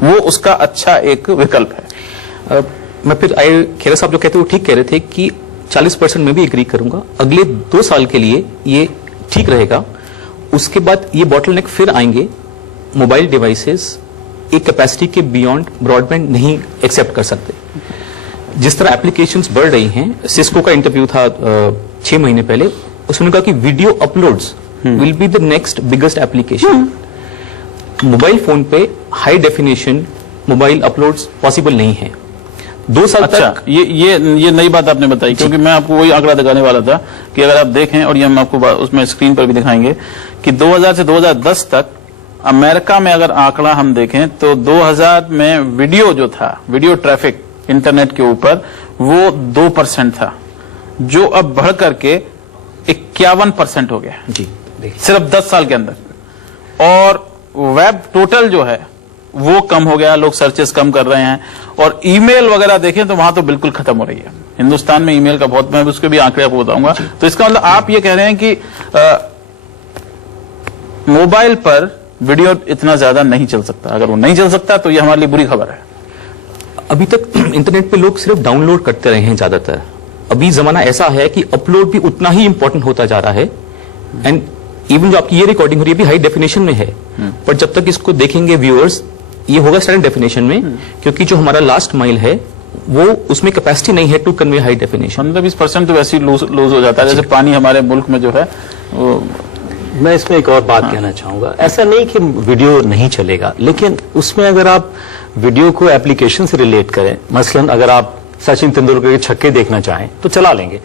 वो उसका अच्छा एक विकल्प है। मैं फिर खेरा साहब जो कहते वो ठीक कह रहे थे कि 40% में भी एग्री करूंगा, अगले 2 साल के लिए ये ठीक रहेगा। उसके बाद ये बॉटलनेक फिर आएंगे, मोबाइल डिवाइसेस एक कैपेसिटी के बियॉन्ड ब्रॉडबैंड नहीं एक्सेप्ट कर सकते। जिस तरह एप्लीकेशंस बढ़ रही हैं, सिस्को का इंटरव्यू था 6 महीने पहले, उसने कहा कि video uploads will be the next biggest application. Mobile phone पे high definition mobile uploads possible नहीं है 2 साल तक। ये नई बात आपने बताई, क्योंकि मैं आपको वही आंकड़ा दिखाने वाला था कि अगर आप देखें, और ये हम आपको उसमें स्क्रीन पर भी दिखाएंगे कि 2000 से 2010 तक अमेरिका में अगर आंकड़ा हम देखें तो 2000 में वीडियो जो था, वीडियो ट्रैफिक इंटरनेट के ऊपर, वो 2% था, जो अब बढ़ करके 51% हो गया जी, सिर्फ 10 साल के अंदर। और वेब टोटल जो है वो कम हो गया, लोग सर्चेस कम कर रहे हैं। और ईमेल वगैरह देखें तो वहां तो बिल्कुल खत्म हो रही है हिंदुस्तान में ईमेल का बहुत, मैं उसके भी आंकड़े आपको बताऊंगा। तो इसका मतलब आप ये कह रहे हैं कि मोबाइल पर वीडियो इतना ज्यादा नहीं चल सकता। अगर वो नहीं चल सकता तो ये हमारे लिए बुरी खबर है। अभी तक इंटरनेट पे लोग सिर्फ डाउनलोड करते रहे हैं ज्यादातर। अभी जमाना ऐसा है कि अपलोड भी उतना ही इंपॉर्टेंट होता जा रहा है। एंड इवन जो आपकी ये रिकॉर्डिंग हो रही है, अभी हाई डेफिनेशन में है, पर जब तक इसको देखेंगे व्यूअर्स, ये होगा स्टैंडर्ड डेफिनेशन में, क्योंकि जो हमारा लास्ट माइल है वो उसमें कैपेसिटी नहीं है टू कन्वे हाई डेफिनेशन। 15-20% तो वैसे ही लूज हो जाता है, जैसे पानी हमारे मुल्क में जो है वो। मैं इसमें एक और बात कहना चाहूंगा, ऐसा नहीं कि वीडियो नहीं चलेगा, लेकिन उसमें अगर आप वीडियो को एप्लीकेशन से रिलेट करें, मसलन अगर आप सचिन तेंदुलकर के छक्के देखना चाहें तो चला लेंगे,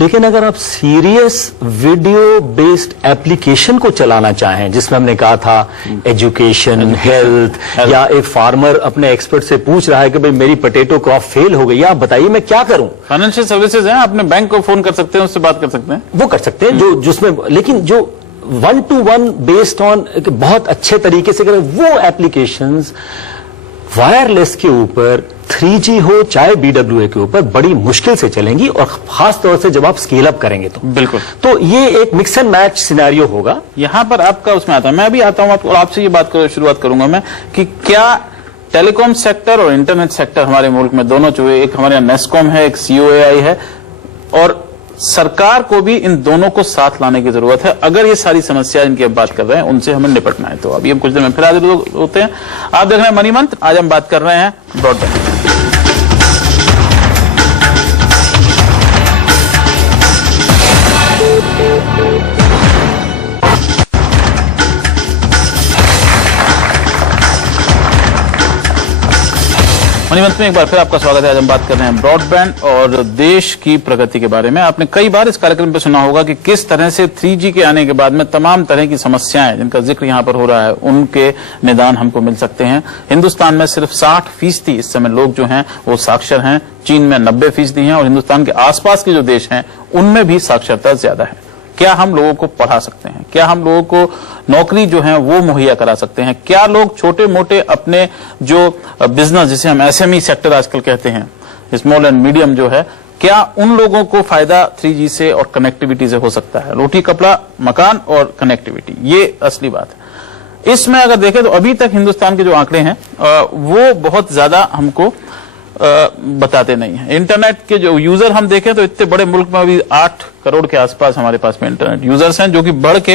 लेकिन अगर आप सीरियस वीडियो बेस्ड एप्लीकेशन को चलाना चाहें, जिसमें हमने कहा था एजुकेशन, हेल्थ, या एक फार्मर अपने एक्सपर्ट से पूछ रहा है कि भाई मेरी पोटैटो क्रॉप फेल हो गई, आप बताइए मैं क्या करूं। फाइनेंशियल सर्विसेज हैं, अपने बैंक को फोन कर सकते हैं, उससे बात कर सकते हैं, वो कर सकते हैं जो जिसमें, लेकिन जो 1-to-1 बेस्ड ऑन बहुत अच्छे तरीके से करें, वो एप्लीकेशंस वायरलेस के ऊपर 3G हो चाहे BWA के ऊपर बड़ी मुश्किल से चलेंगी, और खास तौर से जब आप स्केल अप करेंगे तो बिल्कुल। तो ये एक मिक्स एंड मैच सिनेरियो होगा। यहां पर आपका उसमें आता है, मैं अभी आता हूं और आपसे ये बात शुरुआत करूंगा मैं कि क्या टेलीकॉम सेक्टर और इंटरनेट सेक्टर हमारे मुल्क में दोनों जो है, एक हमारे यहाँ नेस्कॉम है, एक COAI है, और सरकार को भी इन दोनों को साथ लाने की जरूरत है अगर ये सारी समस्या जिनकी अब बात कर रहे हैं उनसे हमें निपटना है। तो अभी हम कुछ देर में फिर हाजिर होते हैं। आप देख रहे हैं मनी मंत्र। आज हम बात कर रहे हैं ब्रॉडबैंड। मनी मंत्र में एक बार फिर आपका स्वागत है। आज हम बात कर रहे हैं ब्रॉडबैंड और देश की प्रगति के बारे में। आपने कई बार इस कार्यक्रम पे सुना होगा कि किस तरह से 3G के आने के बाद में तमाम तरह की समस्याएं जिनका जिक्र यहां पर हो रहा है, उनके निदान हमको मिल सकते हैं। हिंदुस्तान में सिर्फ 60% इस समय लोग जो हैं वो साक्षर हैं, चीन में 90% हैं, और हिंदुस्तान के आसपास के जो देश हैं उनमें भी साक्षरता ज्यादा है। क्या हम लोगों को पढ़ा सकते हैं? क्या हम लोगों को नौकरी जो है वो मुहैया करा सकते हैं? क्या लोग छोटे मोटे अपने जो बिजनेस, जिसे हम SME सेक्टर आजकल कहते हैं, स्मॉल एंड मीडियम जो है, क्या उन लोगों को फायदा 3G से और कनेक्टिविटी से हो सकता है? रोटी कपड़ा मकान और कनेक्टिविटी, ये असली बात है। इसमें अगर देखें तो अभी तक हिंदुस्तान के जो आंकड़े हैं वो बहुत ज्यादा हमको बताते नहीं है। इंटरनेट के जो यूजर हम देखें तो इतने बड़े मुल्क में अभी 8 करोड़ के आसपास हमारे पास में इंटरनेट यूजर्स हैं, जो कि बढ़ के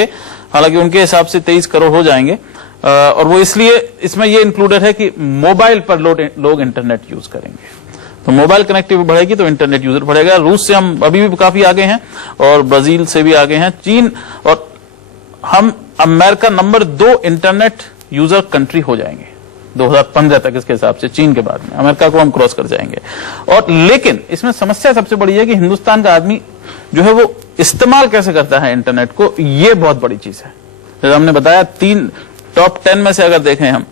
हालांकि उनके हिसाब से 23 करोड़ हो जाएंगे। और वो इसलिए इसमें ये इंक्लूडेड है कि मोबाइल पर लोग इंटरनेट यूज करेंगे, तो मोबाइल कनेक्टिविटी बढ़ेगी तो इंटरनेट यूजर बढ़ेगा। रूस से हम अभी भी काफी आगे हैं और ब्राजील से भी आगे हैं, चीन, और हम America number 2 internet user country हो जाएंगे 2015 तक। इसके हिसाब से चीन के बाद में अमेरिका को हम क्रॉस कर जाएंगे। और लेकिन इसमें समस्या सबसे बड़ी है कि हिंदुस्तान का आदमी जो है वो इस्तेमाल कैसे करता है इंटरनेट को, ये बहुत बड़ी चीज है। जैसे हमने बताया, टॉप 10 में से अगर देखें हम,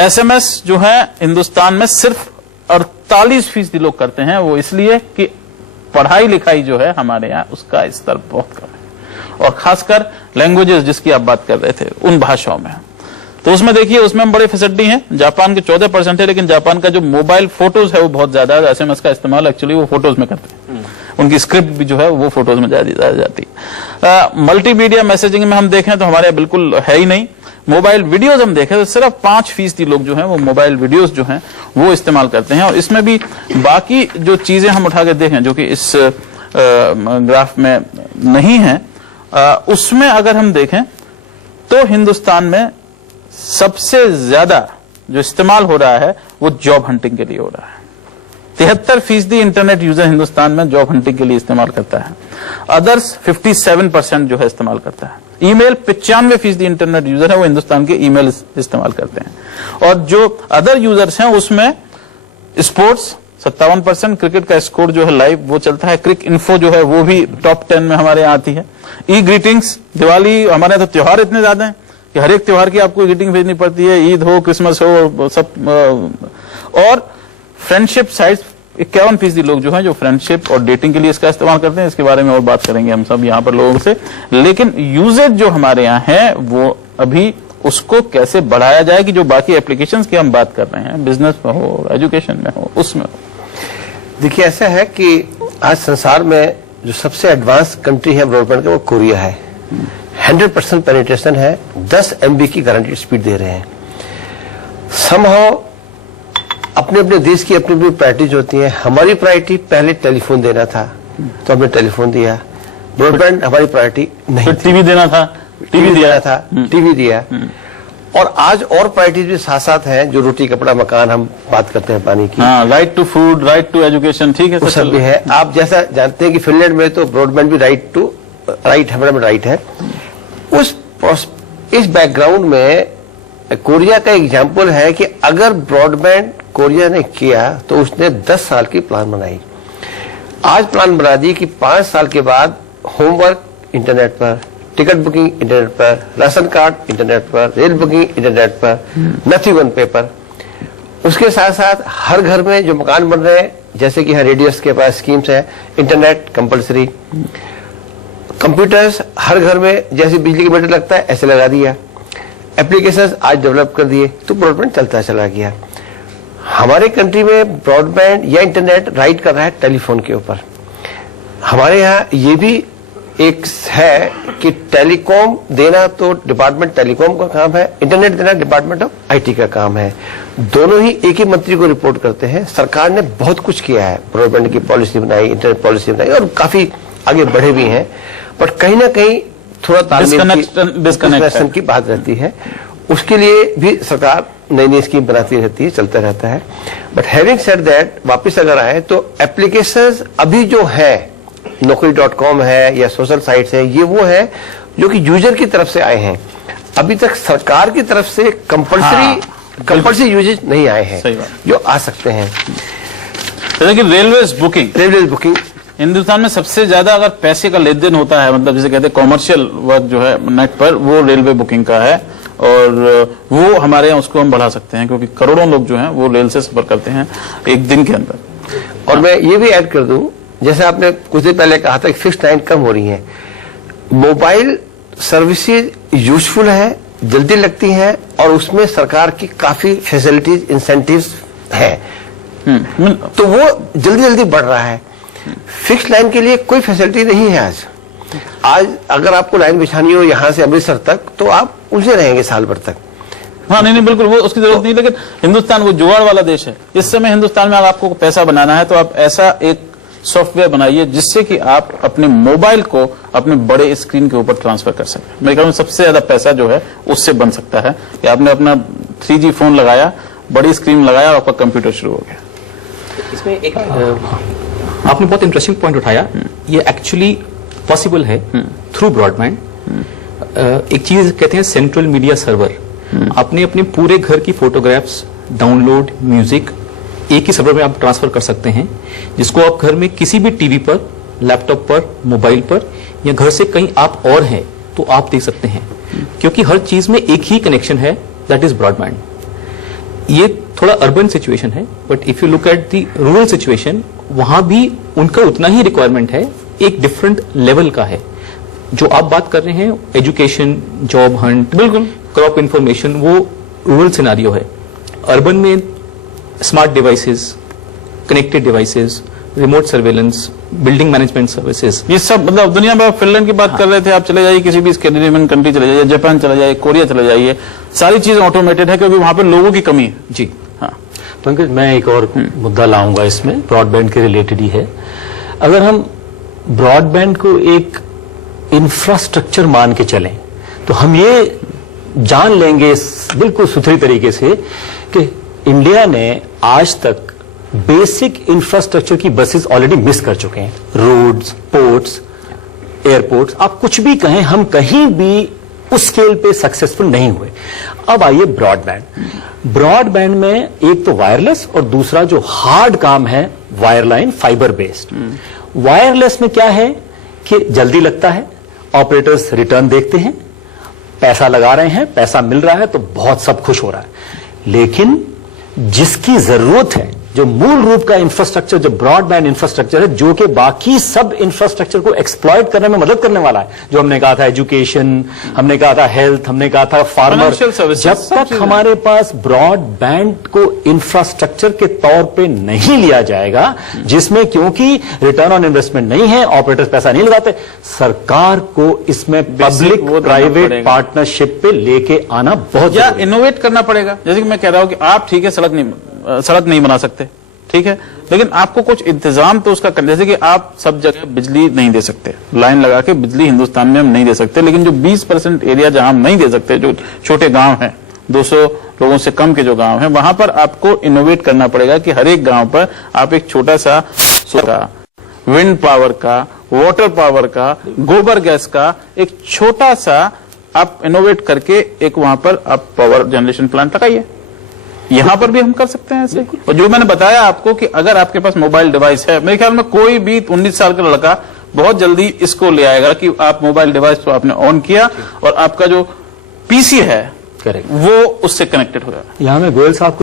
SMS जो है हिंदुस्तान में सिर्फ 48% लोग करते हैं। वो इसलिए कि पढ़ाई लिखाई जो है हमारे यहाँ उसका स्तर बहुत कम है, और खासकर लैंग्वेजेस जिसकी आप बात कर रहे थे उन भाषाओं में। तो उसमें देखिए, उसमें हम बड़े फिसड्डी हैं। जापान के 14% है, लेकिन जापान का जो मोबाइल फोटोज है वो बहुत ज्यादा है। SMS का इस्तेमाल एक्चुअली वो फोटोज में करते हैं, उनकी स्क्रिप्ट भी जो है वो फोटोज में ज्यादा जाती है। मल्टीमीडिया मैसेजिंग में हम देखें तो हमारे बिल्कुल है ही नहीं। मोबाइल वीडियोस हम देखें तो सिर्फ 5% लोग जो हैं वो मोबाइल वीडियोस जो हैं वो इस्तेमाल करते हैं। और इसमें भी बाकी जो चीजें हम उठा के देखें जो कि इस ग्राफ में नहीं है, उसमें अगर हम देखें तो हिंदुस्तान में सबसे ज्यादा जो इस्तेमाल हो रहा है वो जॉब हंटिंग के लिए हो रहा है। 73% इंटरनेट यूजर हिंदुस्तान में जॉब हंटिंग के लिए इस्तेमाल करता है। अदर्स 57% जो है इस्तेमाल करता है। ईमेल 95% इंटरनेट यूजर है वो हिंदुस्तान के ईमेल इस्तेमाल करते हैं। और जो अदर यूजर्स हैं उसमें स्पोर्ट्स 57%, क्रिकेट का स्कोर जो है लाइव वो चलता है। क्रिक इन्फो जो है वो भी टॉप 10 में हमारे यहाँ आती है। ई ग्रीटिंग्स, दिवाली, हमारे यहाँ तो त्योहार इतने ज्यादा हैं कि हर एक त्योहार की आपको ग्रीटिंग भेजनी पड़ती है, ईद हो, क्रिसमस हो, सब। और फ्रेंडशिप साइट्स 51% लोग जो हैं जो फ्रेंडशिप और डेटिंग के लिए इसका इस्तेमाल करते हैं। इसके बारे में और बात करेंगे हम सब यहाँ पर लोगों से। लेकिन यूजेज जो हमारे यहाँ है वो अभी उसको कैसे बढ़ाया जाए कि जो बाकी एप्लीकेशंस की हम बात कर रहे हैं, बिजनेस में हो, एजुकेशन में हो, उसमें हो। देखिए, ऐसा है कि आज संसार में जो सबसे एडवांस कंट्री है ब्रॉडबैंड का वो कोरिया है। 100% पेनिट्रेशन है, 10 MB की गारंटी स्पीड दे रहे हैं। समहाउ अपने अपने देश की अपनी अपनी प्रायोरिटीज होती हैं। हमारी प्रायोरिटी पहले टेलीफोन देना था तो हमने टेलीफोन दिया। ब्रॉडबैंड हमारी प्रायोरिटी नहीं, टीवी देना था, टीवी दिया था, टीवी दिया। और आज और प्रायोरिटीज भी साथ साथ हैं, जो रोटी कपड़ा मकान हम बात करते हैं, पानी की, right to food, right to education, ठीक है, वो सब भी है। आप जैसा जानते हैं कि फिनलैंड में तो ब्रॉडबैंड भी राइट हमारे में राइट है। इस बैकग्राउंड में कोरिया का एग्जाम्पल है कि अगर ब्रॉडबैंड कोरिया ने किया तो उसने 10 साल की प्लान बनाई। आज प्लान बना दी कि 5 साल के बाद होमवर्क इंटरनेट पर, टिकट बुकिंग इंटरनेट पर, राशन कार्ड इंटरनेट पर, रेल बुकिंग इंटरनेट पर, नथिंग ऑन पेपर। उसके साथ साथ हर घर में जो मकान बन रहे हैं, जैसे कि यहाँ रेडियस के पास स्कीम्स है, इंटरनेट कंपलसरी, कंप्यूटर्स हर घर में जैसे बिजली का मीटर लगता है ऐसे लगा दिया, एप्लीकेशंस आज डेवलप कर दिए, तो ब्रॉडबैंड चलता चला गया। हमारे कंट्री में ब्रॉडबैंड या इंटरनेट राइड कर रहा है टेलीफोन के ऊपर। हमारे यहाँ ये भी एक है कि टेलीकॉम देना तो डिपार्टमेंट टेलीकॉम का काम है, इंटरनेट देना डिपार्टमेंट ऑफ IT का काम है। दोनों ही एक ही मंत्री को रिपोर्ट करते हैं। सरकार ने बहुत कुछ किया है, ब्रॉडबैंड की पॉलिसी बनाई, इंटरनेट पॉलिसी बनाई और काफी आगे बढ़े भी हैं, बट कहीं ना कहीं थोड़ा डिस्कनेक्शन की बात रहती है। उसके लिए भी सरकार नई नई स्कीम बनाती रहती है, चलता रहता है। बट हैविंग सेड दैट, वापस अगर आए तो एप्लीकेशंस अभी जो है, naukri.com है या सोशल साइट्स है, ये वो है जो कि यूजर की तरफ से आए हैं। अभी तक सरकार की तरफ से कंपल्सरी यूजेज नहीं आए हैं जो आ सकते हैं। जैसे कि रेलवे बुकिंग हिंदुस्तान में सबसे ज्यादा अगर पैसे का लेन देन होता है, मतलब जिसे कहते हैं कॉमर्शियल वर्क जो है नेट पर, वो रेलवे बुकिंग का है। और वो हमारे यहाँ उसको हम बढ़ा सकते हैं क्योंकि करोड़ों लोग जो हैं वो रेल से सफर करते हैं एक दिन के अंदर। और मैं ये भी ऐड कर दूं, जैसे आपने कुछ दिन पहले कहा था कि फिक्स्ड लाइन कम हो रही है, मोबाइल सर्विसेज यूजफुल है, जल्दी लगती है और उसमें सरकार की काफी फैसिलिटीज, इंसेंटिव्स है, तो वो जल्दी जल्दी बढ़ रहा है। फिक्स्ड लाइन के लिए कोई फैसिलिटी नहीं है। आज अगर आपको लाइन बिछानी हो यहां से अमृतसर तक तो आप उलझे रहेंगे साल भर तक। हाँ, नहीं बिल्कुल, वो उसकी जरूरत नहीं। लेकिन हिंदुस्तान वो जुगाड़ वाला देश है। इस समय हिंदुस्तान में अगर आपको पैसा बनाना है तो आप ऐसा एक सॉफ्टवेयर बनाइए जिससे कि आप अपने मोबाइल को अपने बड़े स्क्रीन के ऊपर ट्रांसफर कर सकें। मेरे ख्याल में सबसे ज्यादा पैसा जो है उससे बन सकता है कि आपने अपना 3G फोन लगाया, बड़ी स्क्रीन लगाया और आपका कंप्यूटर शुरू हो गया। इसमें एक आपने बहुत इंटरेस्टिंग पॉइंट उठाया। ये एक्चुअली पॉसिबल है थ्रू ब्रॉडबैंड। एक चीज कहते हैं सेंट्रल मीडिया सर्वर। आपने अपने पूरे घर की फोटोग्राफ्स, डाउनलोड, म्यूजिक एक ही सर्वर में आप ट्रांसफर कर सकते हैं, जिसको आप घर में किसी भी टीवी पर, लैपटॉप पर, मोबाइल पर या घर से कहीं आप और हैं तो आप देख सकते हैं, क्योंकि हर चीज में एक ही कनेक्शन है, दैट इज ब्रॉडबैंड। ये थोड़ा अर्बन सिचुएशन है, but if you look at the rural situation, वहां भी उनका उतना ही रिक्वायरमेंट है, एक डिफरेंट लेवल का है। जो आप बात कर रहे हैं एजुकेशन, जॉब हंट, बिल्कुल क्रॉप इंफॉर्मेशन, वो रूरल सिनारियो है। अर्बन में smart devices, connected devices, remote surveillance, building management services, ये सब मतलब दुनिया में, आप फिनलैंड की बात कर रहे थे, आप चले जाइए किसी भी स्कैंडिनेवियन कंट्री चले जाइए, जापान चले जाइए, कोरिया चले जाइए, सारी चीजें ऑटोमेटेड है क्योंकि वहां पर लोगों की कमी है। जी हाँ, पंकज, मैं एक और मुद्दा लाऊंगा इसमें, ब्रॉडबैंड के रिलेटेड ही है। अगर हम ब्रॉडबैंड को एक इंफ्रास्ट्रक्चर मान के चलें तो हम ये जान लेंगे बिल्कुल सुथरी तरीके से कि इंडिया ने आज तक बेसिक इंफ्रास्ट्रक्चर की बसेस ऑलरेडी मिस कर चुके हैं। रोड्स, पोर्ट्स, एयरपोर्ट्स, आप कुछ भी कहें, हम कहीं भी उस स्केल पे सक्सेसफुल नहीं हुए। अब आइए ब्रॉडबैंड में एक तो वायरलेस और दूसरा जो हार्ड काम है वायरलाइन, फाइबर बेस्ड। वायरलेस में क्या है कि जल्दी लगता है, ऑपरेटर्स रिटर्न देखते हैं, पैसा लगा रहे हैं, पैसा मिल रहा है तो बहुत सब खुश हो रहा है। लेकिन जिसकी जरूरत है, जो मूल रूप का इंफ्रास्ट्रक्चर, जो ब्रॉडबैंड इंफ्रास्ट्रक्चर है, जो कि बाकी सब इंफ्रास्ट्रक्चर को एक्सप्लॉइट करने में मदद करने वाला है, जो हमने कहा था एजुकेशन, हमने कहा था हेल्थ, हमने कहा था फार्मर, Financial services, जब तक हमारे पास ब्रॉडबैंड को इंफ्रास्ट्रक्चर के तौर पे नहीं लिया जाएगा, जिसमें क्योंकि रिटर्न ऑन इन्वेस्टमेंट नहीं है, ऑपरेटर्स पैसा नहीं लगाते, सरकार को इसमें पब्लिक वो देना प्राइवेट पड़ेगा। पार्टनरशिप पे लेके आना बहुत या जरूरी है। इनोवेट करना पड़ेगा। जैसे कि मैं कह रहा हूं कि आप ठीक है सड़क नहीं बना सकते, ठीक है, लेकिन आपको कुछ इंतजाम तो उसका करना, जैसे कि आप सब जगह बिजली नहीं दे सकते, लाइन लगा के बिजली हिंदुस्तान में हम नहीं दे सकते, लेकिन जो 20% एरिया जहां हम नहीं दे सकते, जो छोटे गांव हैं, 200 लोगों से कम के जो गांव हैं, वहां पर आपको इनोवेट करना पड़ेगा कि हर एक गांव पर आप एक छोटा सा विंड पावर का, वाटर पावर का, गोबर गैस का एक छोटा सा आप इनोवेट करके एक वहां पर आप पावर जनरेशन प्लांट लगाइए। यहां पर भी हम कर सकते हैं ऐसे। और जो मैंने बताया आपको कि अगर आपके पास मोबाइल डिवाइस है, मेरे ख्याल में कोई भी 19 साल का लड़का बहुत जल्दी इसको ले आएगा कि आप मोबाइल डिवाइस को आपने ऑन किया और आपका जो पीसी है करेक्ट, वो उससे कनेक्टेड हो रहा है। यहां में गोयल साहब